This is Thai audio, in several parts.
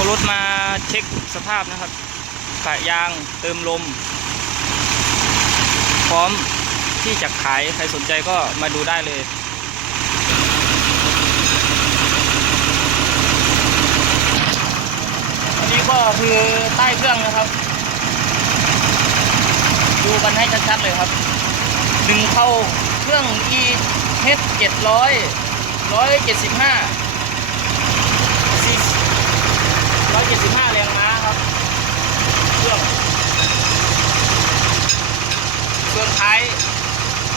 เอารถมาเช็คสภาพนะครับปะยางเติมลม พร้อมที่จะขายใครสนใจก็มาดูได้เลยอันนี้ก็คือใต้เครื่องนะครับ ดูกันให้ชัดๆเลยครับดึงเข้าเครื่อง e h 700 175 75แรงม้าครับ เครื่องเครื่องท้าย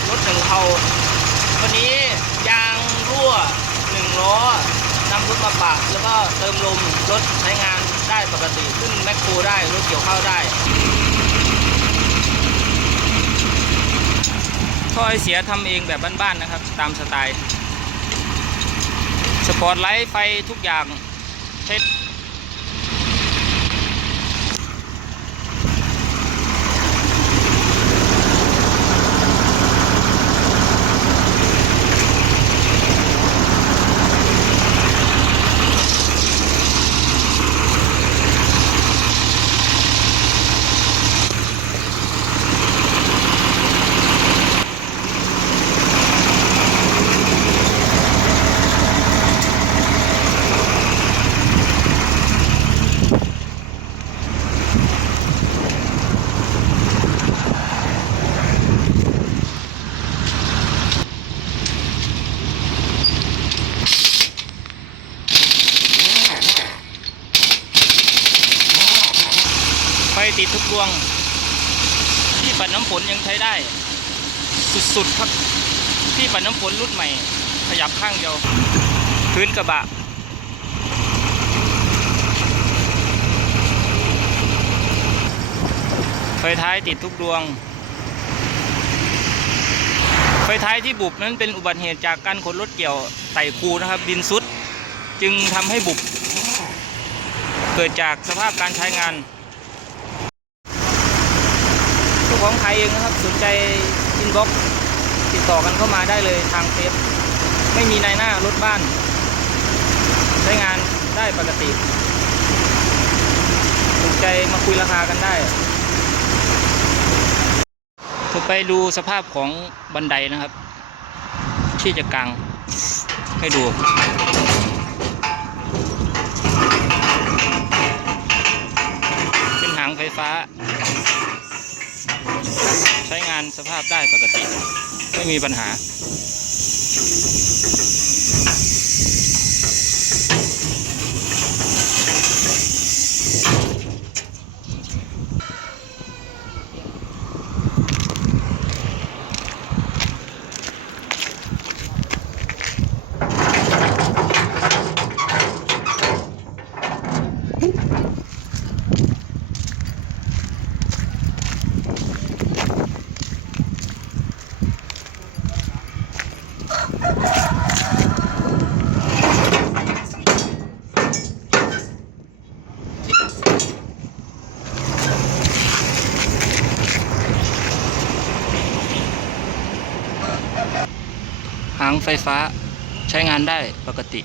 รถหนึ่งเขาวันนี้ยางรั่วหนึ่งล้อนำรถมาปะแล้วก็เติมลมรถใช้งานได้ปกติขึ้นแมคโครได้รถเกี่ยวข้าวได้ท่อไอเสียทำเองแบบบ้านๆนะครับ ตามสไตล์ สปอร์ตไลท์ไฟทุกอย่างใช้ไติดทุกดวง ที่ปัดน้ำฝนยังใช้ได้ สุดๆครับ ที่ปัดน้ำฝนรุ่นใหม่ ขยับข้างเดียวพื้นกระบะไฟท้ายติดทุกดวง ไฟท้ายที่บุบนั้นเป็นอุบัติเหตุจากการขนรถเกี่ยวไต่คูนะครับ ดินซุด จึงทำให้บุบ เกิดจากสภาพการใช้งาน เจ้าของขายเองนะครับ สนใจอินบ็อกติดต่อกันเข้ามาได้เลยทางเฟซไม่มีนายหน้ารถบ้าน ใช้งานได้ปกติ สนใจมาคุยราคากันได้ต่อไปดูสภาพของบันไดนะครับ ที่จะกางให้ดูเป็นหางไฟฟ้า ภาพได้ปกติ ไม่มีปัญหา หางไฟฟ้าใช้งานได้ปกติ